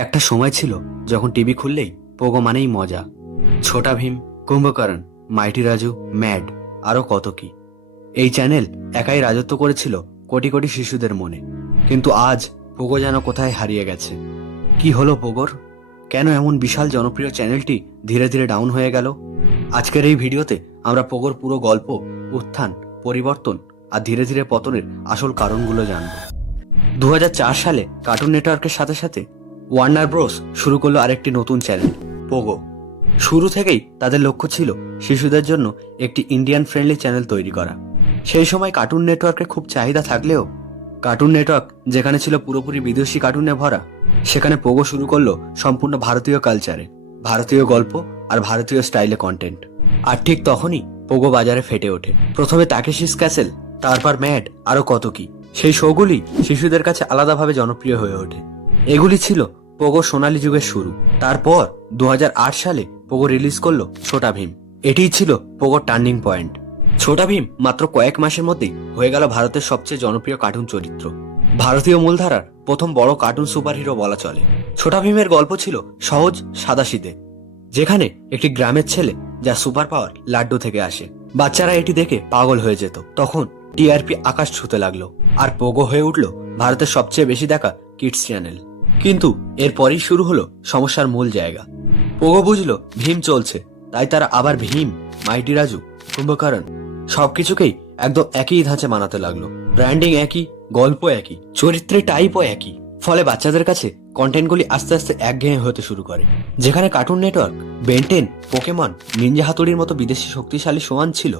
একটা সময় ছিল যখন টিভি খুললেই পোগো মানেই মজা। ছোটা ভীম, কুম্ভকরণ, মাইটি রাজু, ম্যাড আরও কত কি। এই চ্যানেল একাই রাজত্ব করেছিল কোটি কোটি শিশুদের মনে। কিন্তু আজ পোগো যেন কোথায় হারিয়ে গেছে। কি হলো পোগোর? কেন এমন বিশাল জনপ্রিয় চ্যানেলটি ধীরে ধীরে ডাউন হয়ে গেল? আজকের এই ভিডিওতে আমরা পোগোর পুরো গল্প, উত্থান, পরিবর্তন আর ধীরে ধীরে পতনের আসল কারণগুলো জানব। দু হাজার চার সালে কার্টুন নেটওয়ার্কের সাথে সাথে ওয়ার্নার ব্রোস শুরু করল আরেকটি নতুন চ্যানেল পোগো শুরু থেকেই তাদের লক্ষ্য ছিল শিশুদের জন্য একটি ইন্ডিয়ান ফ্রেন্ডলি চ্যানেল তৈরি করা। সেই সময় কার্টুন নেটওয়ার্কের খুব চাহিদা থাকলেও কার্টুন নেটওয়ার্ক যেখানে ছিল পুরোপুরি বিদেশি কার্টুনে ভরা, সেখানে পোগো শুরু করল সম্পূর্ণ ভারতীয় কালচারে ভারতীয় গল্প আর ভারতীয় স্টাইলে কন্টেন্ট আর ঠিক তখনই পোগো বাজারে ফেটে ওঠে। প্রথমে তাকেশিস ক্যাসেল তারপর ম্যাড আরও কত কি। সেই শোগুলি শিশুদের কাছে আলাদাভাবে জনপ্রিয় হয়ে ওঠে। এগুলি ছিল পোগো সোনালী যুগের শুরু। তারপর দু হাজার আট সালে পোগো রিলিজ করল ছোটা ভীম। এটিই ছিল পোগোর টার্নিং পয়েন্ট। ছোটা ভীম মাত্র কয়েক মাসের মধ্যেই হয়ে গেল ভারতের সবচেয়ে জনপ্রিয় কার্টুন চরিত্র। ভারতীয় মূলধারার প্রথম বড় কার্টুন সুপারহিরো বলা চলে। ছোটা ভীমের গল্প ছিল সহজ সাদাসিদে যেখানে একটি গ্রামের ছেলে যা সুপার পাওয়ার লাড্ডু থেকে আসে। বাচ্চারা এটি দেখে পাগল হয়ে যেত। তখন টিআরপি আকাশ ছুতে লাগল। আর পোগো হয়ে উঠল ভারতের সবচেয়ে বেশি দেখা কিডস চ্যানেল। কিন্তু এরপরই শুরু হলো সমস্যার মূল জায়গা। পোগো বুঝলো, ভীম চলছে। তাই তারা আবার ভীম, মাইটি রাজু, কুম্ভকরণ সবকিছুকেই একদম একই ধাঁচে মানাতে লাগল। ব্র্যান্ডিং একই, গল্প একই চরিত্রের টাইপও একই। ফলে বাচ্চাদের কাছে কন্টেন্টগুলি আস্তে আস্তে একঘেয়ে হতে শুরু করে। যেখানে cartoon network Ben Ten Pokemon ninja হাতুড়ির মতো বিদেশি শক্তিশালী সোয়ান ছিল,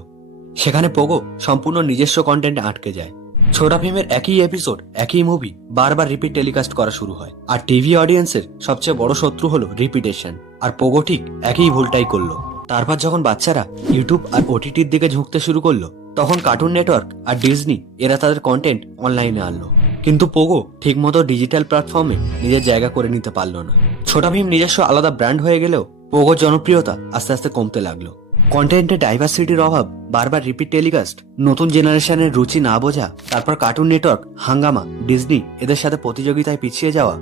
সেখানে পোগো সম্পূর্ণ নিজস্ব কন্টেন্টে আটকে যায়। ছোটা ভীমের একই এপিসোড একই মুভি বারবার রিপিট টেলিকাস্ট করা শুরু হয়। আর টিভি অডিয়েন্সের সবচেয়ে বড় শত্রু হলো রিপিটেশন আর পোগো ঠিক একই ভুলটাই করল। তারপর যখন বাচ্চারা ইউটিউব আর ওটিটির দিকে ঝুঁকতে শুরু করল, তখন কার্টুন নেটওয়ার্ক আর ডিজনি এরা তাদের কন্টেন্ট অনলাইনে আনলো। কিন্তু পোগো ঠিকমতো ডিজিটাল প্ল্যাটফর্মে নিজের জায়গা করে নিতে পারল না। ছোটা ভীম নিজস্ব আলাদা ব্র্যান্ড হয়ে গেলেও পোগোর জনপ্রিয়তা আস্তে আস্তে কমতে লাগল। কন্টেন্টে ডাইভার্সিটির অভাব, বারবার রিপিট টেলিকাস্ট নতুন জেনারেশনের রুচি না বোঝা, তারপর কার্টুন নেটওয়ার্ক হাঙ্গামা ডিজনি এদের সাথে প্রতিযোগিতায় পিছিয়ে যাওয়া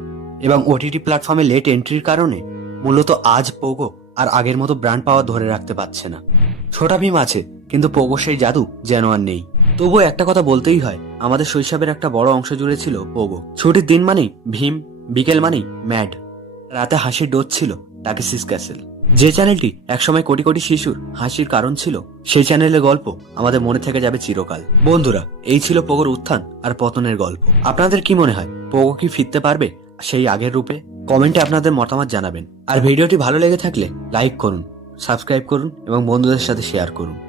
এবং ওটিটি প্ল্যাটফর্মে লেট এন্ট্রির কারণে মূলত আজ পোগো আর আগের মতো ব্র্যান্ড পাওয়ার ধরে রাখতে পারছে না। ছোটা ভীম আছে, কিন্তু পোগো সেই জাদু যেন আর নেই। তবুও একটা কথা বলতেই হয়, আমাদের শৈশবের একটা বড় অংশ জুড়ে ছিল পোগো ছুটির দিন মানেই ভীম, বিকেল মানেই ম্যাড রাতে হাসির ডোজ ছিল টাকিসিস ক্যাসেল যে চ্যানেলটি একসময় কোটি কোটি শিশুর হাসির কারণ ছিল, সেই চ্যানেলের গল্প আমাদের মনে থেকে যাবে চিরকাল। বন্ধুরা, এই ছিল পোগোর উত্থান আর পতনের গল্প। আপনাদের কি মনে হয়, পোগো কি ফিরতে পারবে সেই আগের রূপে? কমেন্টে আপনাদের মতামত জানাবেন। আর ভিডিওটি ভালো লেগে থাকলে লাইক করুন, সাবস্ক্রাইব করুন এবং বন্ধুদের সাথে শেয়ার করুন।